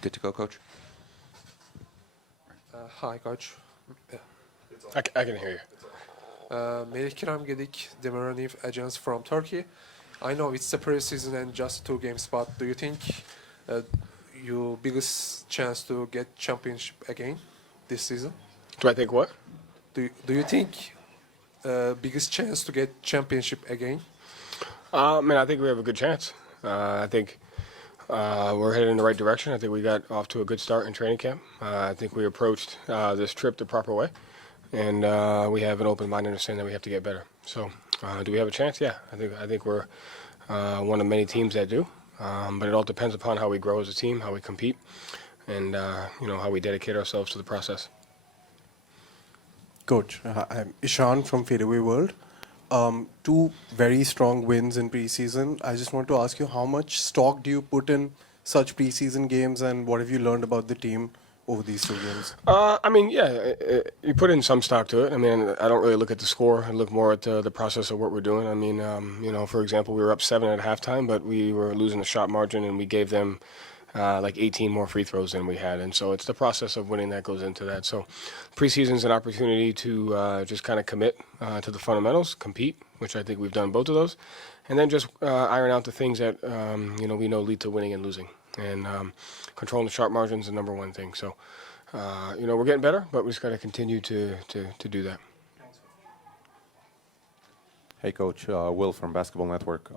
Good to go, Coach? Hi, Coach. I can hear you. Melihkiram Gedik, Demiraniv agents from Turkey. I know it's the preseason and just 2 games, but do you think your biggest chance to get championship again this season? Do I think what? Do you think biggest chance to get championship again? I think we have a good chance. I think we're headed in the right direction. I think we got off to a good start in training camp. I think we approached this trip the proper way, and we have an open mind to understand that we have to get better. So, do we have a chance? Yeah, I think we're one of many teams that do. But it all depends upon how we grow as a team, how we compete, and how we dedicate ourselves to the process. Coach, I'm Ishan from Fadeaway World. 2 very strong wins in preseason. I just want to ask you, how much stock do you put in such preseason games, and what have you learned about the team over these 2 games? You put in some stock to it. I mean, I don't really look at the score. I look more at the process of what we're doing. I mean, for example, we were up 7 at halftime, but we were losing the shot margin, and we gave them like 18 more free throws than we had. And so it's the process of winning that goes into that. So preseason is an opportunity to just kind of commit to the fundamentals, compete, which I think we've done both of those, and then just iron out the things that, we know lead to winning and losing. And controlling the shot margin is the number one thing. So, we're getting better, but we just got to continue to do that. Hey, Coach. Will from Basketball Network.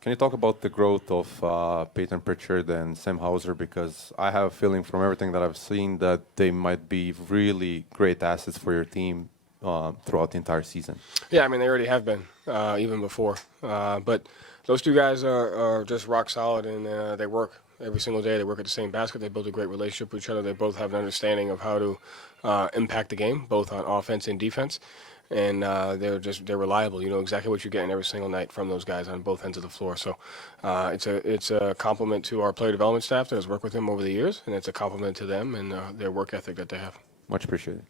Can you talk about the growth of Payton Pritchard and Sam Hauser? Because I have a feeling from everything that I've seen that they might be really great assets for your team throughout the entire season. Yeah, I mean, they already have been, even before. But those 2 guys are just rock solid, and they work every single day. They work at the same basket. They build a great relationship with each other. They both have an understanding of how to impact the game, both on offense and defense. And they're reliable. You know exactly what you're getting every single night from those guys on both ends of the floor. So it's a compliment to our player development staff that has worked with them over the years, and it's a compliment to them and their work ethic that they have. Much appreciated.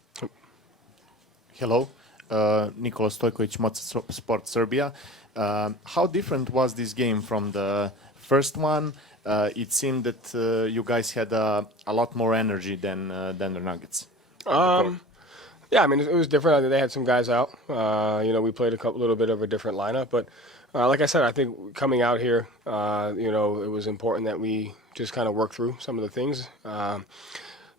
Hello, Nikola Stojkovic, Sport Serbia. How different was this game from the first one? It seemed that you guys had a lot more energy than the Nuggets. Yeah, I mean, it was different. They had some guys out. We played a little bit of a different lineup. But like I said, I think coming out here, it was important that we just kind of work through some of the things.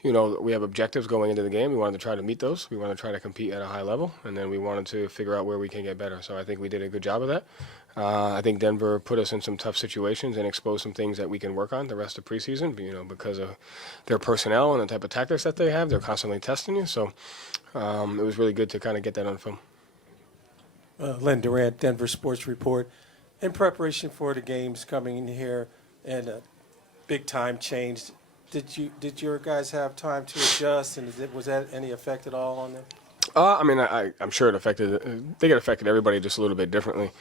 We have objectives going into the game. We wanted to try to meet those. We wanted to try to compete at a high level. And then we wanted to figure out where we can get better. So I think we did a good job of that. I think Denver put us in some tough situations and exposed some things that we can work on the rest of preseason, because of their personnel and the type of tactics that they have. They're constantly testing you. So it was really good to kind of get that on film. Len Durant, Denver Sports Report. In preparation for the games coming in here and a big time change, did your guys have time to adjust, and was that any effect at all on them? I'm sure it affected. They get affected everybody just a little bit differently.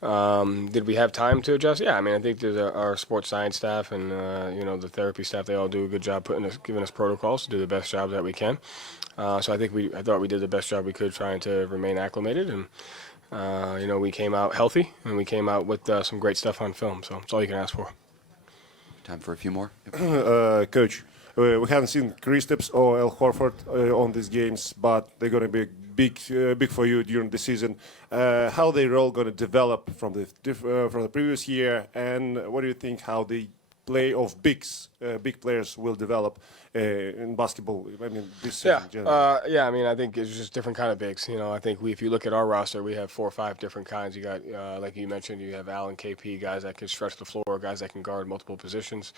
Did we have time to adjust? Yeah, I mean, I think there's our sports science staff and the therapy staff. They all do a good job giving us protocols to do the best job that we can. So I thought we did the best job we could, trying to remain acclimated, and we came out healthy and we came out with some great stuff on film. So it's all you can ask for. Time for a few more. Coach, we haven't seen Kristaps or Al Horford on these games, but they're going to be big for you during the season. How their role going to develop from the previous year, and what do you think how the play of big players will develop in basketball? I mean, this season in general. I mean, I think it's just different kind of bigs. I think if you look at our roster, we have 4 or 5 different kinds. You got, like you mentioned, you have Al and KP, guys that can stretch the floor, guys that can guard multiple positions.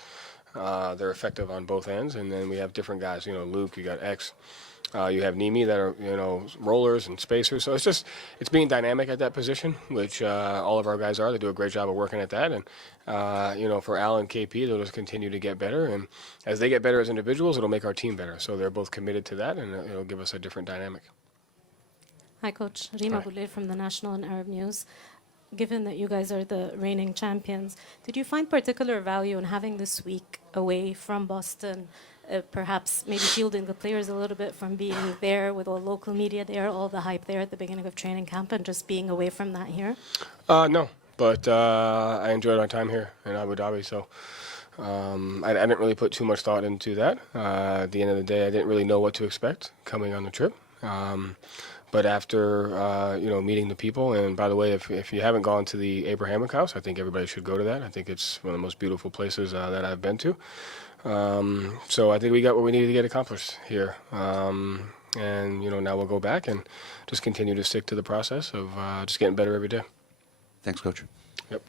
They're effective on both ends. And then we have different guys. Luke, you got X. You have Nimi that are, rollers and spacers. So it's being dynamic at that position, which all of our guys are. They do a great job of working at that. And, for Al and KP, they'll just continue to get better. And as they get better as individuals, it'll make our team better. So they're both committed to that, and it'll give us a different dynamic. Hi, Coach. Rima Boulet from the National and Arab News. Given that you guys are the reigning champions, did you find particular value in having this week away from Boston? Perhaps maybe shielding the players a little bit from being there with all local media there, all the hype there at the beginning of training camp, and just being away from that here? No, but I enjoyed our time here in Abu Dhabi. So, I didn't really put too much thought into that. At the end of the day, I didn't really know what to expect coming on the trip. But after meeting the people, and by the way, if you haven't gone to the Abrahamic House, I think everybody should go to that. I think it's one of the most beautiful places that I've been to. So I think we got what we needed to get accomplished here. And now we'll go back and just continue to stick to the process of just getting better every day. Thanks, Coach. Yep.